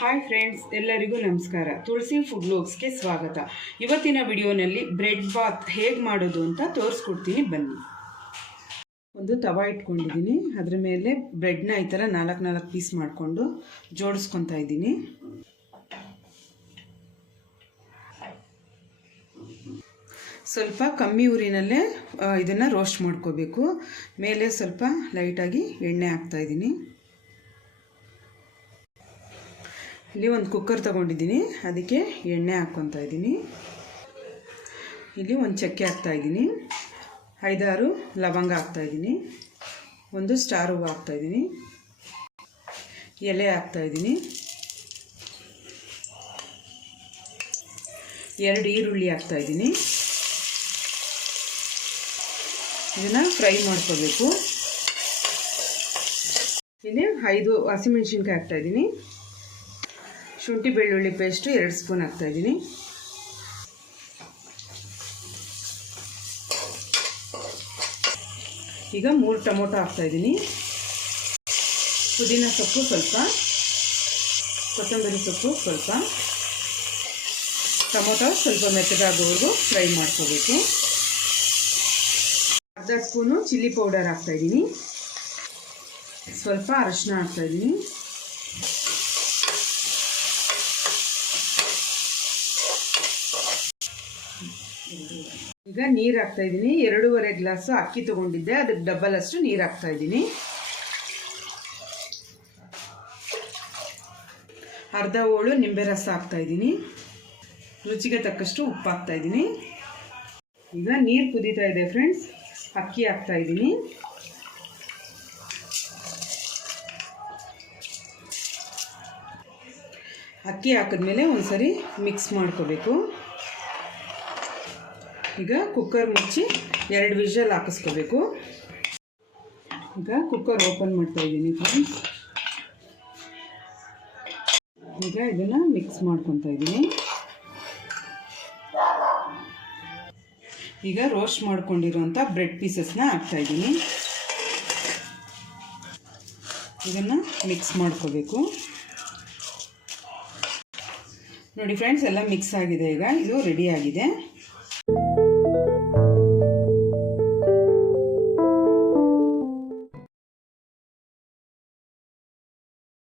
Hi friends, ಎಲ್ಲರಿಗೂ ನಮಸ್ಕಾರ. ತುಳಸಿ food ವ್ಲಾಗ್ಸ್ಗೆ ಸ್ವಾಗತ. ಇವತ್ತಿನ ವಿಡಿಯೋನಲ್ಲಿ ಬ್ರೆಡ್ ಬಾತ್ ಹೇಗೆ ಮಾಡೋದು ಅಂತ ತೋರಿಸ್ಕೊಡ್ತೀನಿ, ಬನ್ನಿ. ಒಂದು ತವಾ ಇಟ್ಕೊಂಡಿದ್ದೀನಿ. ಅದರ ಮೇಲೆ ಬ್ರೆಡ್ನ ಈ ಥರ 4 ಪೀಸ್ ಮಾಡಿಕೊಂಡು ಜೋಡಿಸ್ಕೊತಾ ಇದ್ದೀನಿ. ಸ್ವಲ್ಪ ಕಮ್ಮಿ ಉರಿನಲ್ಲೇ ಇದನ್ನು ರೋಸ್ಟ್ ಮಾಡ್ಕೋಬೇಕು. ಮೇಲೆ ಸ್ವಲ್ಪ ಲೈಟಾಗಿ ಎಣ್ಣೆ ಹಾಕ್ತಾಯಿದ್ದೀನಿ. ಇಲ್ಲಿ ಒಂದು ಕುಕ್ಕರ್ ತೊಗೊಂಡಿದ್ದೀನಿ, ಅದಕ್ಕೆ ಎಣ್ಣೆ ಹಾಕ್ಕೊತಾ ಇದ್ದೀನಿ. ಇಲ್ಲಿ ಒಂದು ಚಕ್ಕೆ ಹಾಕ್ತಾಯಿದ್ದೀನಿ, 5-6 ಲವಂಗ ಹಾಕ್ತಾಯಿದ್ದೀನಿ, ಒಂದು ಸ್ಟಾರ್ ಹೂವು ಹಾಕ್ತಾಯಿದ್ದೀನಿ, ಎಲೆ ಹಾಕ್ತಾಯಿದ್ದೀನಿ, 2 ಈರುಳ್ಳಿ ಹಾಕ್ತಾಯಿದ್ದೀನಿ. ಇದನ್ನು ಫ್ರೈ ಮಾಡ್ಕೋಬೇಕು. ಇಲ್ಲಿ 5 ಹಸಿಮೆಣಸಿನ್ಕಾಯಿ ಹಾಕ್ತಾಯಿದ್ದೀನಿ. ಶುಂಠಿ ಬೆಳ್ಳುಳ್ಳಿ ಪೇಸ್ಟು 2 ಸ್ಪೂನ್ ಹಾಕ್ತಾಯಿದ್ದೀನಿ. ಈಗ 3 ಟೊಮೊಟೊ ಹಾಕ್ತಾಯಿದ್ದೀನಿ. ಪುದೀನ ಸೊಪ್ಪು ಸ್ವಲ್ಪ, ಕೊತ್ತಂಬರಿ ಸೊಪ್ಪು ಸ್ವಲ್ಪ. ಟೊಮೊಟೊ ಸ್ವಲ್ಪ ಮೆತ್ತಗಾಗೋವರೆಗೂ ಫ್ರೈ ಮಾಡ್ಕೋಬೇಕು. ಅರ್ಧ ಸ್ಪೂನು ಚಿಲ್ಲಿ ಪೌಡರ್ ಹಾಕ್ತಾಯಿದ್ದೀನಿ. ಸ್ವಲ್ಪ ಅರಶಿನ ಹಾಕ್ತಾಯಿದ್ದೀನಿ. ಈಗ ನೀರು ಹಾಕ್ತಾಯಿದ್ದೀನಿ. 2.5 ಗ್ಲಾಸು ಅಕ್ಕಿ ತೊಗೊಂಡಿದ್ದೆ, ಅದಕ್ಕೆ ಡಬಲ್ ಅಷ್ಟು ನೀರು ಹಾಕ್ತಾಯಿದ್ದೀನಿ. ಅರ್ಧ ಹೋಳು ನಿಂಬೆ ರಸ ಹಾಕ್ತಾಯಿದ್ದೀನಿ. ರುಚಿಗೆ ತಕ್ಕಷ್ಟು ಉಪ್ಪು ಹಾಕ್ತಾಯಿದ್ದೀನಿ. ಈಗ ನೀರು ಕುದೀತಾ ಇದೆ ಫ್ರೆಂಡ್ಸ್. ಅಕ್ಕಿ ಹಾಕ್ತಾಯಿದ್ದೀನಿ. ಅಕ್ಕಿ ಹಾಕಿದ್ಮೇಲೆ ಒಂದ್ಸರಿ ಮಿಕ್ಸ್ ಮಾಡ್ಕೋಬೇಕು. ಈಗ ಕುಕ್ಕರ್ ಮುಚ್ಚಿ 2 ವಿಷಲ್ ಹಾಕಿಸ್ಕೋಬೇಕು. ಈಗ ಕುಕ್ಕರ್ ಓಪನ್ ಮಾಡ್ತಾಯಿದ್ದೀನಿ ಫ್ರೆಂಡ್ಸ್. ಈಗ ಇದನ್ನು ಮಿಕ್ಸ್ ಮಾಡ್ಕೊತಾ ಇದ್ದೀನಿ. ಈಗ ರೋಸ್ಟ್ ಮಾಡ್ಕೊಂಡಿರುವಂಥ ಬ್ರೆಡ್ ಪೀಸಸ್ನ ಹಾಕ್ತಾಯಿದ್ದೀನಿ. ಇದನ್ನು ಮಿಕ್ಸ್ ಮಾಡ್ಕೋಬೇಕು. ನೋಡಿ ಫ್ರೆಂಡ್ಸ್, ಎಲ್ಲ ಮಿಕ್ಸ್ ಆಗಿದೆ. ಈಗ ಇದು ರೆಡಿ ಆಗಿದೆ.